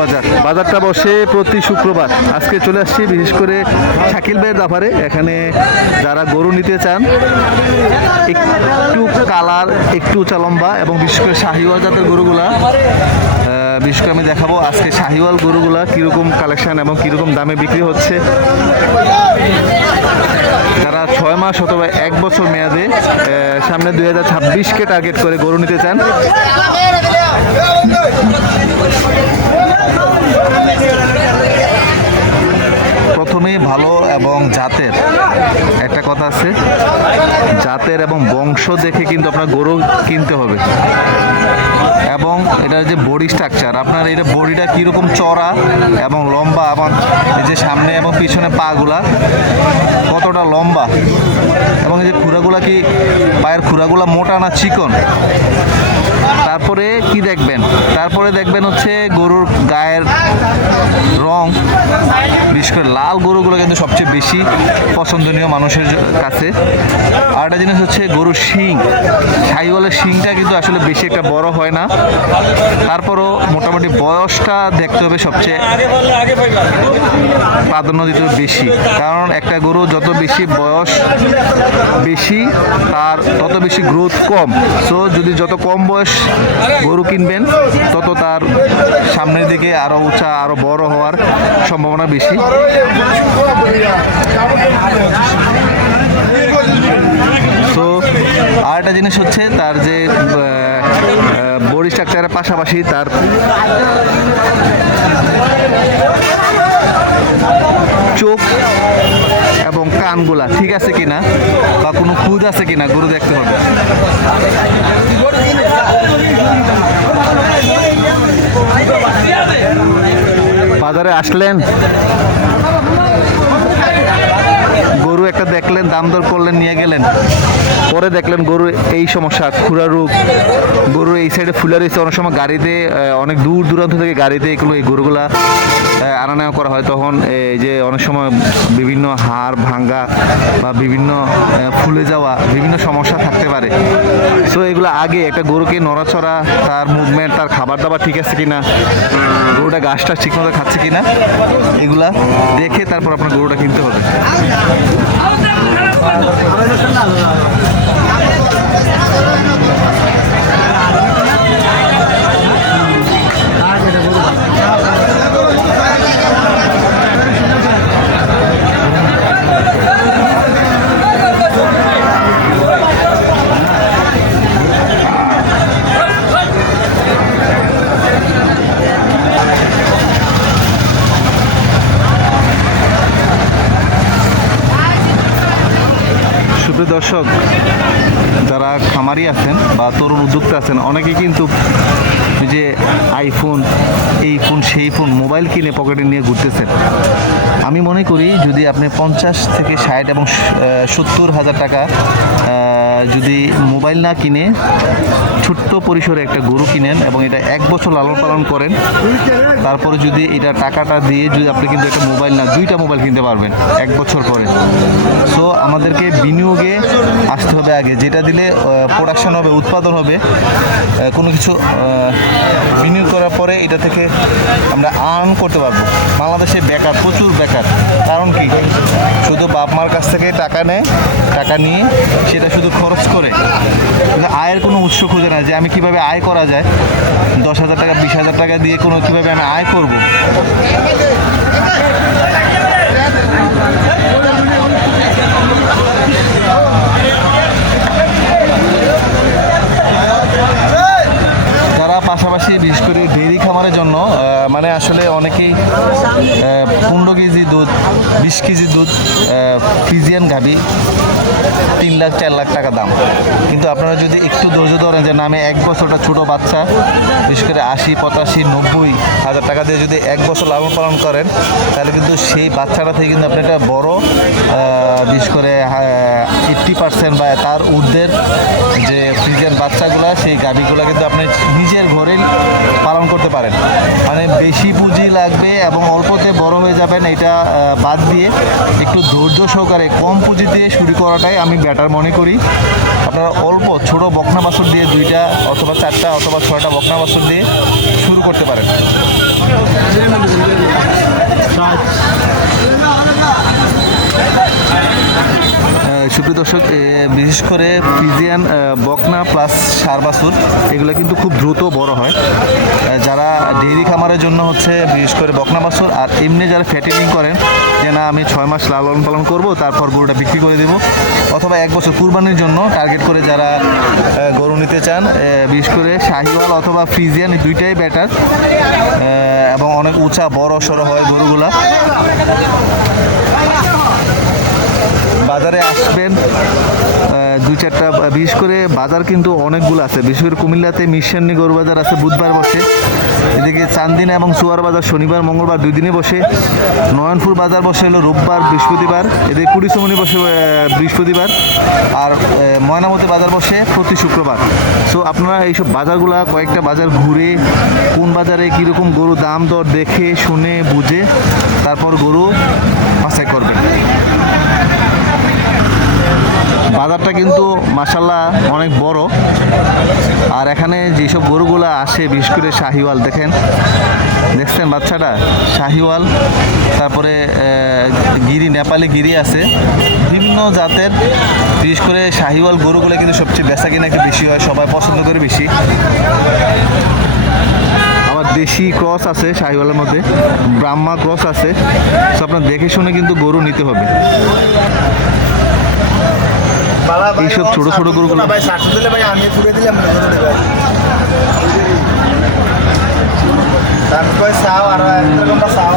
বাজার বাজারটা বসে প্রতি শুক্রবার। আজকে চলে আসছি বিশেষ করে শাকিল ভাইয়ের ব্যাপারে এখানে যারা গরু নিতে চান, একটু কালার, একটু উঁচা লম্বা এবং বিশেষ করে শাহিওয়াল জাতের গরুগুলা বিশেষ করে আমি দেখাবো আজকে শাহিওয়াল গরুগুলা কীরকম কালেকশন এবং কীরকম দামে বিক্রি হচ্ছে। যারা ছয় মাস অথবা এক বছর মেয়াদে সামনে দুই হাজার ছাব্বিশকে টার্গেট করে গরু নিতে চান প্রথমে ভালো এবং জাতের। একটা কথা আছে, জাতের এবং বংশ দেখে কিন্তু আপনার গরু কিনতে হবে। এবং এটা যে বডি স্ট্রাকচার, আপনার এটা বডিটা কীরকম চড়া এবং লম্বা এবং যে সামনে এবং পিছনে পাগুলা কতটা লম্বা? এবং এই যে খুরাগুলা কি পায়ের খুরাগুলা মোটা না চিকন? তারপরে কি দেখবেন? তারপরে দেখবেন হচ্ছে গরুর বিশেষ করে লাল গরুগুলো কিন্তু সবচেয়ে বেশি পছন্দনীয় মানুষের কাছে। আর একটা জিনিস হচ্ছে গরুর শিং। সাইওয়ালের শিংটা কিন্তু আসলে বেশি একটা বড় হয় না। তারপরও মোটামুটি বয়সটা দেখতে হবে সবচেয়ে প্রাধান্য দিতে বেশি। কারণ একটা গরু যত বেশি বয়স বেশি, তার তত বেশি গ্রোথ কম। সো যদি যত কম বয়স গরু কিনবেন, তত তার সামনের দিকে আরও উঁচা আরও বড় হওয়ার সম্ভাবনা বেশি। তো আর একটা জিনিস হচ্ছে তার যে বডি স্ট্রাকচারের পাশাপাশি তার চোখ এবং কানগুলা ঠিক আছে কিনা বা কোনো খুঁজ আছে কিনা গরু দেখতে হবে। বাজারে আসলেন গরু একটা দেখলেন দাম দর করলেন নিয়ে গেলেন। পরে দেখলেন গরু এই সমস্যা, খুরা রোগ। গরু এই সাইডে ফুলে রয়েছে, অনেক সময় গাড়িতে অনেক দূর দূরান্ত থেকে গাড়িতে এগুলো, এই গরুগুলা আনা নেওয়া করা হয়। তখন এই যে অনেক সময় বিভিন্ন হাড় ভাঙ্গা বা বিভিন্ন ফুলে যাওয়া বিভিন্ন সমস্যা থাকতে পারে। সো এগুলো আগে একটা গরুকে নড়াচড়া, তার মুভমেন্ট তার খাবার দাবার ঠিক আছে কিনা, গরুটা ঘাসটা ঠিকমতো খাচ্ছে কিনা, এগুলা দেখে তারপর আপনার গরুটা কিনতে হবে। সুপ্রিয় দর্শক, যারা খামারি আছেন বা তরুণ উদ্যোক্তা আছেন, অনেকে কিন্তু যে আইফোন এই ফোন সেই ফোন মোবাইল কিনে পকেটে নিয়ে ঘুরতেছেন। আমি মনে করি যদি আপনি পঞ্চাশ থেকে ষাট এবং সত্তর হাজার টাকা যদি মোবাইল না কিনে ছোট্ট পরিসরে একটা গরু কিনেন এবং এটা এক বছর লালন পালন করেন, তারপরে যদি এটা টাকাটা দিয়ে যদি আপনি কিন্তু একটা মোবাইল না, দুইটা মোবাইল কিনতে পারবেন এক বছর পরে। সো আমাদেরকে বিনিয়োগে আসতে হবে আগে। যেটা দিলে প্রোডাকশন হবে, উৎপাদন হবে কোনো কিছু বিনিয়োগ করার পরে এটা থেকে আমরা আর্ন করতে পারব। বাংলাদেশে বেকার, প্রচুর বেকার। কারণ কি? শুধু বাপ মার কাছ থেকে টাকা নেয়, টাকা নিয়ে সেটা শুধু খরচ করে? কিন্তু আয়ের কোনো উৎস খুঁজে না, যে আমি কীভাবে আয় করা যায়? দশ হাজার টাকা, বিশ হাজার টাকা দিয়ে কোনো কীভাবে আমি আয় করব তারা পাশাপাশি বিশেষ করে ডেইরি খামারের জন্য আহ, মানে আসলে অনেকেই পনেরো কেজি দুধ, বিশ কেজি দুধ ফিজিয়ান গাভি, তিন লাখ, চার লাখ টাকা দাম। কিন্তু আপনারা যদি একটু ধৈর্য ধরেন যে নামে এক বছরটা ছোট বাচ্চা, বিশেষ করে আশি, পঁচাশি, নব্বই হাজার টাকা দিয়ে যদি এক বছর লালন পালন করেন, তাহলে কিন্তু সেই বাচ্চাটা থেকে কিন্তু আপনি একটা বড় বিশেষ করে এইট্টি পার্সেন্ট বা তার ঊর্ধ্বের যে ফ্রিজের বাচ্চাগুলো, সেই গাভিগুলো কিন্তু আপনি নিজের পালন করতে পারেন। মানে বেশি পুঁজি লাগবে এবং অল্পতে বড় হয়ে যাবেন, এটা বাদ দিয়ে একটু ধৈর্য সহকারে কম পুঁজি দিয়ে শুরু করাটাই আমি ব্যাটার মনে করি। আপনারা অল্প ছোট বকনা বাছুর দিয়ে দুইটা অথবা চারটা অথবা ছয়টা বকনা বাছুর দিয়ে শুরু করতে পারেন। আহ, সুপ্রিয় দর্শক বিশেষ করে পিজিয়ান বকনা প্লাস সারবাসুর এগুলো কিন্তু খুব দ্রুত বড় হয়। যারা ডেইরি খামারের জন্য হচ্ছে বিশেষ করে বকনা বাছুর আর এমনি যারা ফ্যাটেনিং করেন যে না আমি ছয় মাস লালন পালন করব তারপর গরুটা বিক্রি করে দেব অথবা এক বছর কুরবানির জন্য টার্গেট করে যারা গরু নিতে চান বিশেষ করে শাহিওয়াল অথবা ফ্রিজিয়ান দুইটাই ব্যাটার এবং অনেক উঁচা বড় সড়ো হয় গরুগুলা। বাজারে আসবেন দুই চারটা, বিশেষ করে বাজার কিন্তু অনেকগুলো আছে। বিশেষ করে কুমিল্লাতে মিশান্নি গরু বাজার আছে, বুধবার বসে। এদিকে চান্দিনা এবং সুয়ার বাজার শনিবার, মঙ্গলবার দুই দিনে বসে। নয়নপুর বাজার বসে হলো রোববার, বৃহস্পতিবার। এদিকে কুড়িসমনি বসে বৃহস্পতিবার। আর ময়নামতি বাজার বসে প্রতি শুক্রবার। সো আপনারা এইসব বাজারগুলা, কয়েকটা বাজার ঘুরে, কোন বাজারে কীরকম গরু দাম দর দেখে, শুনে, বুঝে, তারপর গরু বাছাই করবেন। বাজারটা কিন্তু মাসাল্লাহ অনেক বড়। আর এখানে যেসব গরুগুলো আসে, বিশেষ করে শাহিওয়াল, দেখেন। দেখছেন বাচ্চাটা? শাহিওয়াল, তারপরে গিরি, নেপালি গিরি আছে। বিভিন্ন জাতের, বিশেষ করে শাহিওয়াল গরুগুলো কিন্তু সবচেয়ে বেচা কিনা একটু বেশি হয়, সবাই পছন্দ করে বেশি। আবার দেশি ক্রস আছে শাহিওয়ালের মধ্যে, ব্রাহ্মা ক্রস আছে। তো আপনার দেখে শুনে কিন্তু গরু নিতে হবে। এইসব ছোট ছোট গরুগুলো ভাই সাতশো দিলে ভাই আমি তুলে দিলাম কই চাও? আর এরকমটা চাও।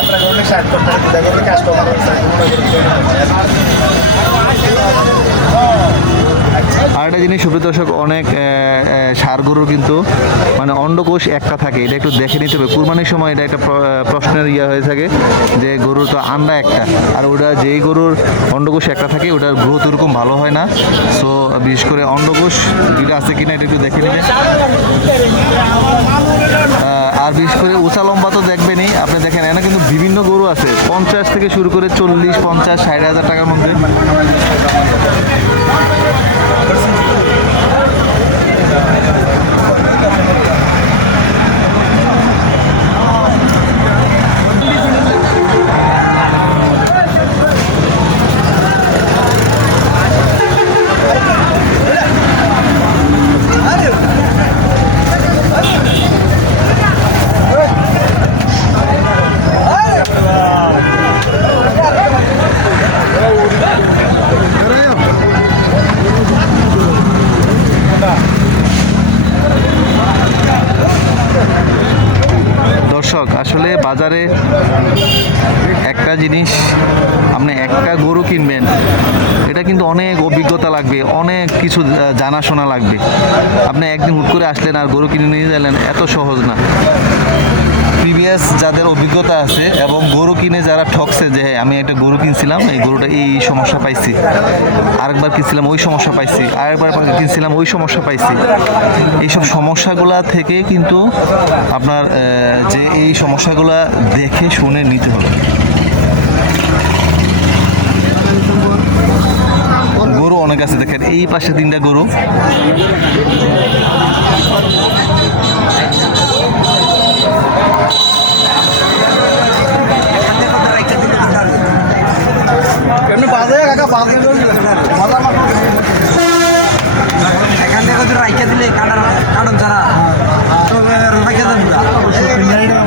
আমরা গরুলে ষাট করতে। কাস্টমার আরেকটা জিনিস, সুপ্রিয় দর্শক, অনেক ষাঁড় গরুর কিন্তু মানে অন্ডকোষ একটা থাকে, এটা একটু দেখে নিতে হবে। কুরবানির সময় এটা একটা প্রশ্নের ইয়ে হয়ে থাকে যে গরুর তো আন্ডা একটা, আর ওটা যেই গরুর অন্ডকোষ একটা থাকে, ওটার গ্রোথ ওরকম ভালো হয় না। সো বিশেষ করে অন্ডকোষ দুইটা আছে কিনা এটা একটু দেখে নেবেন। আর বিশেষ করে উঁচা লম্বা তো দেখবেনই, আপনি দেখেন, এখানে কিন্তু বিভিন্ন গরু আছে, পঞ্চাশ থেকে শুরু করে চল্লিশ, পঞ্চাশ, ষাট হাজার টাকার মধ্যে। দর্শক আসলে বাজারে একটা জিনিস, আপনি একটা গরু কিনবেন, এটা কিন্তু অনেক অভিজ্ঞতা লাগবে, অনেক কিছু জানাশোনা লাগবে। আপনি একদিন হুট করে আসলেন আর গরু কিনে নিয়ে গেলেন, এত সহজ না। প্রিভিয়াস যাদের অভিজ্ঞতা আছে এবং গরু কিনে যারা ঠকছে যে হ্যাঁ আমি একটা গরু কিনছিলাম, এই গরুটা এই সমস্যা পাইছি। আরেকবার কিনছিলাম, ওই সমস্যা পাইছি। আরেকবার কিনছিলাম, ওই সমস্যা পাইছি। এইসব সমস্যাগুলা থেকে কিন্তু আপনার যে এই সমস্যাগুলা দেখে শুনে নিতে হবে। গরু অনেক আছে, দেখেন, এই পাশে তিনটা গরু। এখান থেকে রাইখা দিলে কাটার কাটন ছাড়া তো রাইখা দেন না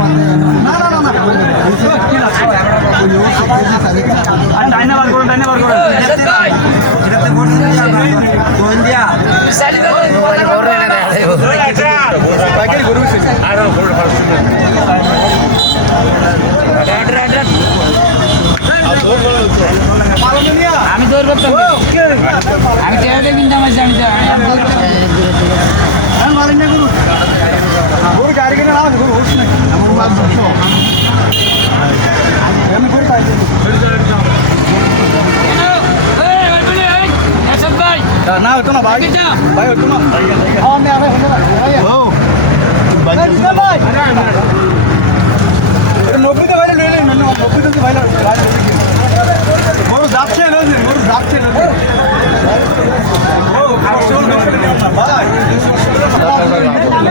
ডাইনাবার করুন ডাইনাবার করুন এটাতে বলছেন দিয়া গোয়েন দিয়া পাইকারি গরু আমি টেয়ারে কিনতাম আছি আমি কিনে না এমনি করে তাই না ভাই। ভাই হতো না। আমার নেই আমি হতো না ও। নব্বইতে ভাইলে লইলে নব্বইতে তো ভাইলে ভাইলে গরু যাচ্ছে যে গরু যাচ্ছে লইলে ও আসল না ভাই ও আশা